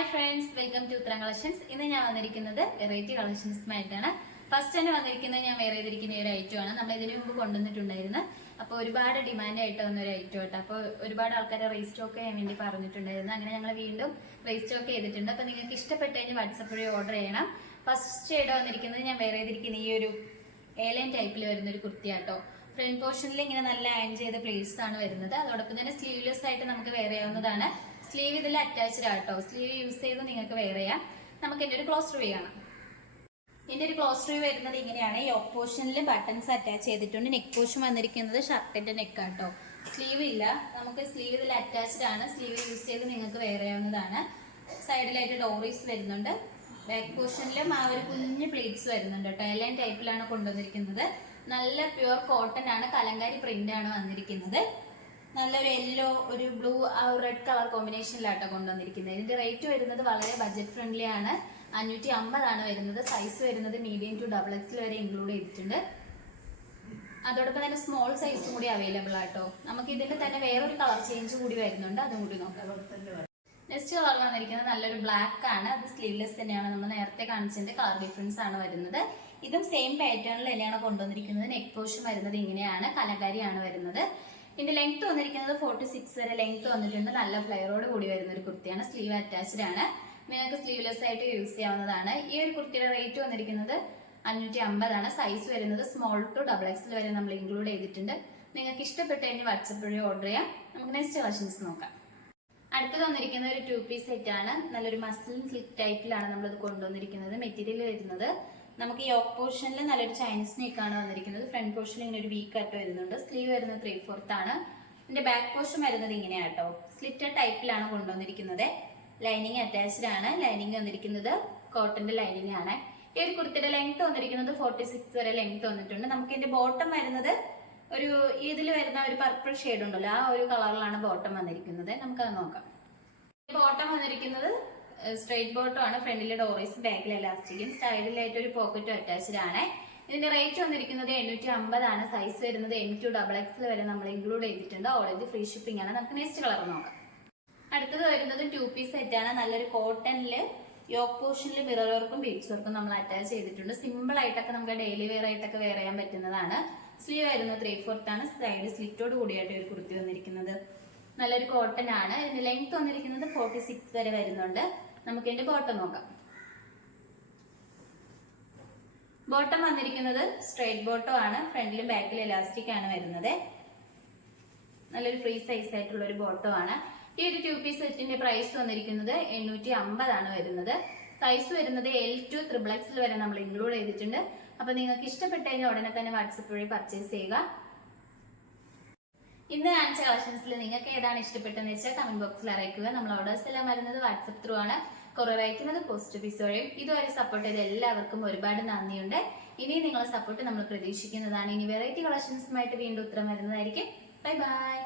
Hi friends, welcome to ഉത്തരം collections. ഇന്ന് ഞാൻ വന്നിരിക്കുന്നത് വെറൈറ്റി കളക്ഷൻസുമായിട്ടാണ്. ഫസ്റ്റ് തന്നെ വന്നിരിക്കുന്നത് ഞാൻ വേറെ ചെയ്തിരിക്കുന്ന ഒരു ഐറ്റം ആണ്. നമ്മൾ ഇതിനു മുമ്പ് കൊണ്ടുവന്നിട്ടുണ്ടായിരുന്നു. അപ്പോൾ ഒരുപാട് ഡിമാൻഡ് ആയിട്ട് വന്ന ഒരു ഐറ്റം ആയിട്ട്. അപ്പോൾ ഒരുപാട് ആൾക്കാരെ റീസ്റ്റോക്ക് ചെയ്യാൻ വേണ്ടി പറഞ്ഞിട്ടുണ്ടായിരുന്നു. അങ്ങനെ ഞങ്ങൾ വീണ്ടും റീസ്റ്റോക്ക് ചെയ്തിട്ടുണ്ട്. അപ്പോൾ നിങ്ങൾക്ക് ഇഷ്ടപ്പെട്ട് കഴിഞ്ഞ് വാട്സപ്പ് വഴി ഓർഡർ ചെയ്യണം. ഫസ്റ്റ് ഷെയ്ഡ് വന്നിരിക്കുന്നത് ഞാൻ വേറെ ചെയ്തിരിക്കുന്ന ഈ ഒരു ഏലൈൻ ടൈപ്പിൽ വരുന്ന ഒരു കുർത്തിയാട്ടോ. ഫ്രണ്ട് പോർഷനിൽ ഇങ്ങനെ നല്ല അയൺ ചെയ്ത പ്ലേറ്റ്സ് ആണ് വരുന്നത്. അതോടൊപ്പം തന്നെ സ്ലീവ്ലെസ് ആയിട്ട് നമുക്ക് വെയർ ചെയ്യാവുന്നതാണ്. സ്ലീവ് ഇതിൽ അറ്റാച്ച്ഡ് ആട്ടോ. സ്ലീവ് യൂസ് ചെയ്ത് നിങ്ങൾക്ക് വെയർ ചെയ്യാം. നമുക്ക് ഇതിന്റെ ഒരു ക്ലോസ് റിവ്യൂ കാണാം. ഇതിന്റെ ഒരു ക്ലോസ് റിവ്യൂ വരുന്നത് ഇങ്ങനെയാണ്. യോക്ക് പോർഷനിൽ ബട്ടൺസ് അറ്റാച്ച് ചെയ്തിട്ടുണ്ട്. നെക്ക് പോർഷൻ വന്നിരിക്കുന്നത് ഷർട്ടിന്റെ നെക്ക് ആട്ടോ. സ്ലീവ് ഇല്ല, നമുക്ക് സ്ലീവ് ഇതിൽ അറ്റാച്ച്ഡ് ആണ്. സ്ലീവ് യൂസ് ചെയ്ത് നിങ്ങൾക്ക് വെയർ ചെയ്യാവുന്നതാണ്. സൈഡിലായിട്ട് ഡോറീസ് വരുന്നുണ്ട്. ബാക്ക് പോർഷനിലും ആ ഒരു കുഞ്ഞു പ്ലേറ്റ്സ് വരുന്നുണ്ട് കേട്ടോ. എല്ലാം ടൈപ്പിലാണ് കൊണ്ടുവന്നിരിക്കുന്നത്. നല്ല പ്യുവർ കോട്ടൺ ആണ്. കലങ്കാരി പ്രിന്റ് ആണ് വന്നിരിക്കുന്നത്. നല്ലൊരു യെല്ലോ, ഒരു ബ്ലൂ, ആ റെഡ് കളർ കോമ്പിനേഷനിലാട്ടോ കൊണ്ടുവന്നിരിക്കുന്നത്. ഇതിന്റെ റേറ്റ് വരുന്നത് വളരെ ബഡ്ജറ്റ് ഫ്രണ്ട്ലി ആണ്. 550 ആണ് വരുന്നത്. സൈസ് വരുന്നത് മീഡിയം ടു XXL വരെ ഇൻക്ലൂഡ് ചെയ്തിട്ടുണ്ട്. അതോടൊപ്പം തന്നെ സ്മോൾ സൈസും കൂടി അവൈലബിൾ ആട്ടോ. നമുക്ക് ഇതിന്റെ തന്നെ വേറൊരു കളർ ചേഞ്ച് കൂടി വരുന്നുണ്ട്. അതും കൂടി നോക്കാം. നെക്സ്റ്റ് കളർ വന്നിരിക്കുന്നത് നല്ലൊരു ബ്ലാക്ക് ആണ്. അത് സ്ലീവ്ലെസ് തന്നെയാണ്. നമ്മൾ നേരത്തെ കാണിച്ചതിന്റെ കളർ ഡിഫറൻസ് ആണ് വരുന്നത്. ഇതും സെയിം പാറ്റേണിൽ തന്നെയാണ് കൊണ്ടുവന്നിരിക്കുന്നത്. നെക്ക് പോർഷൻ വരുന്നത് ഇങ്ങനെയാണ്. കലങ്കാരിയാണ് വരുന്നത്. ഇതിന്റെ ലെങ്ത് വന്നിരിക്കുന്നത് 46 വരെ ലെങ്ത് വന്നിട്ടുണ്ട്. നല്ല ഫ്ലെയറോട് കൂടി വരുന്ന ഒരു കുർത്തിയാണ്. സ്ലീവ് അറ്റാച്ച്ഡ് ആണ്. നിങ്ങൾക്ക് സ്ലീവ്ലെസ് ആയിട്ട് യൂസ് ചെയ്യാവുന്നതാണ്. ഈ ഒരു കുർത്തിയുടെ റേറ്റ് വന്നിരിക്കുന്നത് 550 ആണ്. സൈസ് വരുന്നത് സ്മോൾ ടു XXL വരെ നമ്മൾ ഇൻക്ലൂഡ് ചെയ്തിട്ടുണ്ട്. നിങ്ങൾക്ക് ഇഷ്ടപ്പെട്ട് കഴിഞ്ഞ് വാട്സപ്പ് വഴി ഓർഡർ ചെയ്യാം. നമുക്ക് നെക്സ്റ്റ് കളക്ഷൻസ് നോക്കാം. അടുത്തത് വന്നിരിക്കുന്ന ഒരു 2 പീസ് സെറ്റ് ആണ്. നല്ലൊരു മസ്ലിൻ സിൽക്ക് ടൈപ്പിലാണ് നമ്മളിത് കൊണ്ടുവന്നിരിക്കുന്നത്. മെറ്റീരിയൽ വരുന്നത് നമുക്ക് ഈ യോക്ക് പോർഷനിൽ നല്ലൊരു ചൈനീസ് നെക്കാണ് വന്നിരിക്കുന്നത്. ഫ്രണ്ട് പോർഷനിൽ ഇങ്ങനെ ഒരു വീക്ക് കട്ട് വരുന്നുണ്ട്. സ്ലീവ് വരുന്നത് 3/4 ആണ്. ഇതിന്റെ ബാക്ക് പോർഷൻ വരുന്നത് ഇങ്ങനെയാട്ടോ. സ്ലിറ്റഡ് ടൈപ്പിലാണ് കൊണ്ടുവന്നിരിക്കുന്നത്. ലൈനിങ് അറ്റാച്ച്ഡ് ആണ്. ലൈനിങ് വന്നിരിക്കുന്നത് കോട്ടന്റെ ലൈനിങ് ആണ്. ഈ ഒരു കുർത്തിയുടെ ലെങ്ത് വന്നിരിക്കുന്നത് 46 വരെ ലെങ്ത് വന്നിട്ടുണ്ട്. നമുക്ക് ഇതിന്റെ ബോട്ടം വരുന്നത് ഒരു ഇതിൽ വരുന്ന ഒരു പർപ്പിൾ ഷെയ്ഡ് ഉണ്ടല്ലോ, ആ ഒരു കളറിലാണ് ബോട്ടം വന്നിരിക്കുന്നത്. നമുക്കത് നോക്കാം. ബോട്ടം വന്നിരിക്കുന്നത് സ്ട്രെയിറ്റ് ബോട്ടം ആണ്. ഫ്രണ്ടിലെ ഡോറീസ്, ബാക്കിലെ എലാസ്റ്റിക്കും, സൈഡിലായിട്ട് ഒരു പോക്കറ്റും അറ്റാച്ച്ഡ് ആണ്. ഇതിന്റെ റേറ്റ് വന്നിരിക്കുന്നത് 850 ആണ്. സൈസ് വരുന്നത് M to XXL വരെ നമ്മൾ ഇൻക്ലൂഡ് ചെയ്തിട്ടുണ്ട്. ഓൾറെഡി ഫ്രീ ഷിപ്പിംഗ് ആണ്. നമുക്ക് നെക്സ്റ്റ് കളർ നോക്കാം. അടുത്തത് വരുന്നത് 2 പീസ് സെറ്റ് ആണ്. നല്ലൊരു കോട്ടണില് യോക്ക് പോർഷനിൽ മിറർ വർക്കും ബീഡ്സ് വർക്കും നമ്മൾ അറ്റാച്ച് ചെയ്തിട്ടുണ്ട്. സിമ്പിൾ ആയിട്ടൊക്കെ നമുക്ക് ഡെയിലി വെയർ ആയിട്ടൊക്കെ വെയർ ചെയ്യാൻ പറ്റുന്നതാണ്. സ്ലീവ് വരുന്നത് 3/4 ആണ്. സൈഡ് സ്ലിറ്റോട് കൂടിയായിട്ട് ഒരു കുർത്തി വന്നിരിക്കുന്നത്. നല്ലൊരു കോട്ടൺ ആണ്. ഇതിന്റെ ലെങ്ത് വന്നിരിക്കുന്നത് 46 വരെ വരുന്നുണ്ട്. നമുക്ക് ഇതിന്റെ ബോട്ടം നോക്കാം. ബോട്ടം വന്നിരിക്കുന്നത് സ്ട്രെയിറ്റ് ബോട്ടം ആണ്. ഫ്രണ്ടിലും ബാക്കിലും എലാസ്റ്റിക് ആണ് വരുന്നത്. നല്ലൊരു ഫ്രീ സൈസ് ആയിട്ടുള്ള ഒരു ബോട്ടം ആണ്. ഈ ഒരു 2 പീസ് സെറ്റിന്റെ പ്രൈസ് വന്നിരിക്കുന്നത് 850 ആണ് വരുന്നത്. സൈസ് വരുന്നത് L to XXL വരെ നമ്മൾ ഇൻക്ലൂഡ് ചെയ്തിട്ടുണ്ട്. അപ്പൊ നിങ്ങൾക്ക് ഇഷ്ടപ്പെട്ട കഴിഞ്ഞാൽ ഉടനെ തന്നെ വാട്സപ്പ് വഴി പർച്ചേസ് ചെയ്യുക. ഇന്ന് കാണിച്ച കളക്ഷൻസിൽ നിങ്ങൾക്ക് ഏതാണ് ഇഷ്ടപ്പെട്ടതെന്ന് വെച്ചാൽ കമന്റ് ബോക്സിൽ അറിയിക്കുക. നമ്മൾ ഓർഡേഴ്സ് എല്ലാം വരുന്നത് വാട്സപ്പ് ത്രൂ ആണ്. കൊറിയർ അയക്കുന്നത് പോസ്റ്റ് ഓഫീസ് വഴിയും. ഇതുവരെ സപ്പോർട്ട് ചെയ്ത എല്ലാവർക്കും ഒരുപാട് നന്ദിയുണ്ട്. ഇനി നിങ്ങളെ സപ്പോർട്ട് നമ്മൾ പ്രതീക്ഷിക്കുന്നതാണ്. ഇനി വെറൈറ്റി കളക്ഷൻസുമായിട്ട് വീണ്ടും ഉത്തരം വരുന്നതായിരിക്കും. Bye bye.